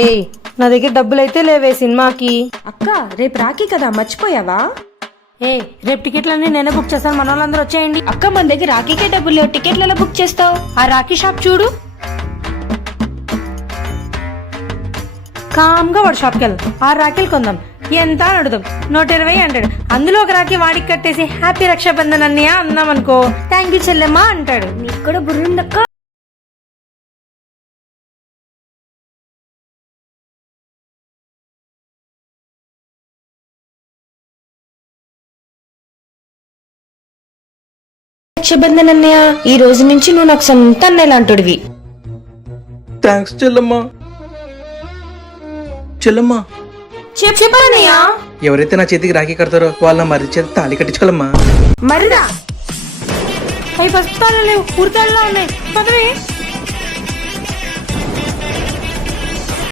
ఏయ్, నా దగ్గర డబ్బులైతే లేవే సినిమాకి. అక్క రేపు రాఖీ కదా మర్చిపోయావా? రేపు టికెట్లన్నీ నేనే బుక్ చేస్తాను, మన వాళ్ళందరూ వచ్చేయండి. అక్క మన దగ్గర రాఖీకే డబ్బులు లేవు, టికెట్లు ఎలా బుక్ చేస్తావు? ఆ రాఖీ షాప్ చూడు, కామ్గా వాడు షాప్కి వెళ్దాం, 6 రాఖీలు కొందాం. ఎంత అని అడుగుదాం, 120 అంటాడు. అందులో ఒక రాఖీ వాడికి కట్టేసి హ్యాపీ రక్షాబంధన్ అన్నయ్య అన్నాం అనుకో, థ్యాంక్ యూ చెల్లెమ్మా అంటాడు. నీకు కూడా బుర్రుందక్క. రక్షాబంధన్ అన్నయ్య, ఈ రోజు నుంచి నువ్వు నాకు సొంత అన్నయ్యలాంటివి. థ్యాంక్స్ చెల్లమ్మా. చెల్లమ్మా, చెప్పన్నయ్య. ఎవరైతే నా చేతికి రాఖీ కడతారో వాళ్ళ మర్రి చేతి తాళి కట్టించుకోవాలమ్మా. మరిదా అవి పసుపు తాళ్ళు లేవు, పూర్తాళ్ళలో ఉన్నాయి. పదవి